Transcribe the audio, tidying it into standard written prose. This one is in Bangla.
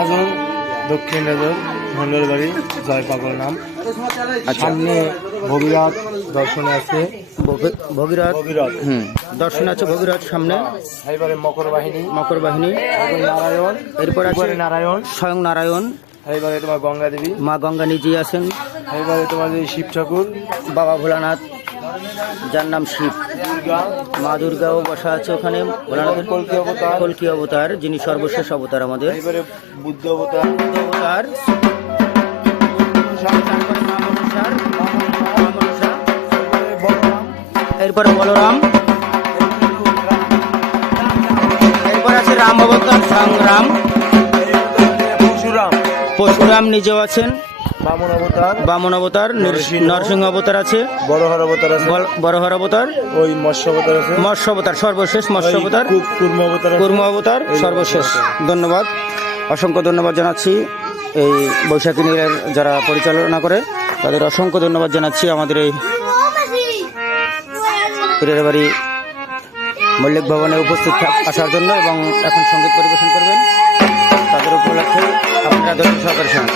রাজন দক্ষিণ রাজন মন্ডল বাড়ি জয় পাগল নাম। সামনে ভগীরথ দর্শনে আছে। ভগীরথ দর্শন আছে ভগীরথ সামনে। এবারে মকর বাহিনী নারায়ণ, এরপর আছে নারায়ণ, স্বয়ং নারায়ণ। এবারে তোমার গঙ্গা দেবী, মা গঙ্গা নিজেই আছেন। এবারে তোমার শিব ঠাকুর, বাবা ভোলানাথ যার নাম শিব। মা দুর্গাও বসা আছে ওখানে। ভোলানাথের কল্কি অবতার, যিনি সর্বশেষ অবতার আমাদের। এবারে বুদ্ধ অবতার, এরপরে বলরাম, এরপর আছে রাম অবতার সংগ্রাম, পরশুরাম নিজেও আছেন। বামন অবতার, নরসিংহ অবতার আছে, বড়হর অবতার, ওই মৎস্য অবতার আছে, মৎস্য অবতার সর্বশেষ, মৎস্য অবতার, কুর্ম অবতার সর্বশেষ। ধন্যবাদ, অসংখ্য ধন্যবাদ জানাচ্ছি এই বৈশাখী নীলের যারা পরিচালনা করে তাদের অসংখ্য ধন্যবাদ জানাচ্ছি আমাদের এই পীরের বাড়ি মল্লিক ভবনে উপস্থিত আসার জন্য এবং এখন সঙ্গীত পরিবেশন করবেন তাদের উপলক্ষে আপনারা ধৈর্য সহকারে শুনুন।